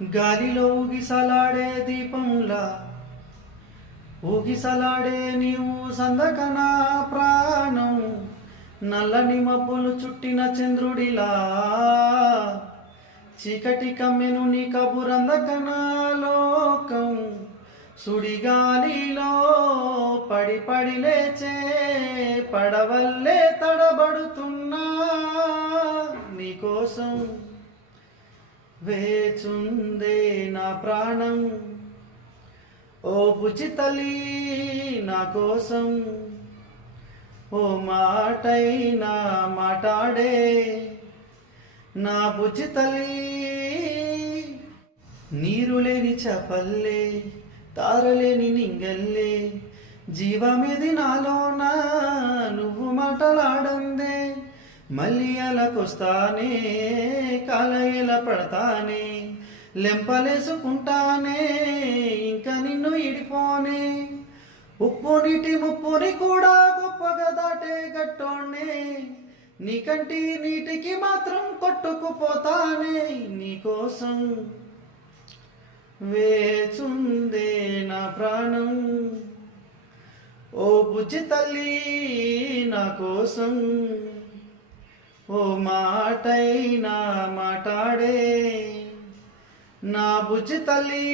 గాలిలో ఊగిసలాడే దీపంలా ఊగిసలాడే నీవు సందకనా ప్రాణం, నల్లని మబ్బులు చుట్టిన చంద్రుడిలా చీకటి కమ్మెను నీ కబురందకనా లోకం, సుడిగాలిలో పడి పడి లేచే పడవల్లే తడబడుతున్నా నీకోసం వేచుందే నా ప్రాణం. ఓ బుజ్జి తల్లి నా కోసం ఓ మాటైనా మాటాడే నా బుజ్జి తల్లి. నీరు లేని చపల్లే తారలేని నింగల్లే జీవమేది నాలోనా నువ్వు మాటలాడందే, మళ్ళీ అలకొస్తానే కాలయ్యల పడతానే లెంపలేసుకుంటానే ఇంకా నిన్ను ఇడిపోనే, ఉప్పు నీటి ముప్పుని కూడా గొప్పగా దాటే గట్టోనే నీ కంటి నీటికి మాత్రం కొట్టుకుపోతానే నీకోసం వేచుందే నా ప్రాణం. ఓ బుజ్జి తల్లి నా కోసం ఓ మాటైనా మాటాడే నా బుజ్జి తల్లి.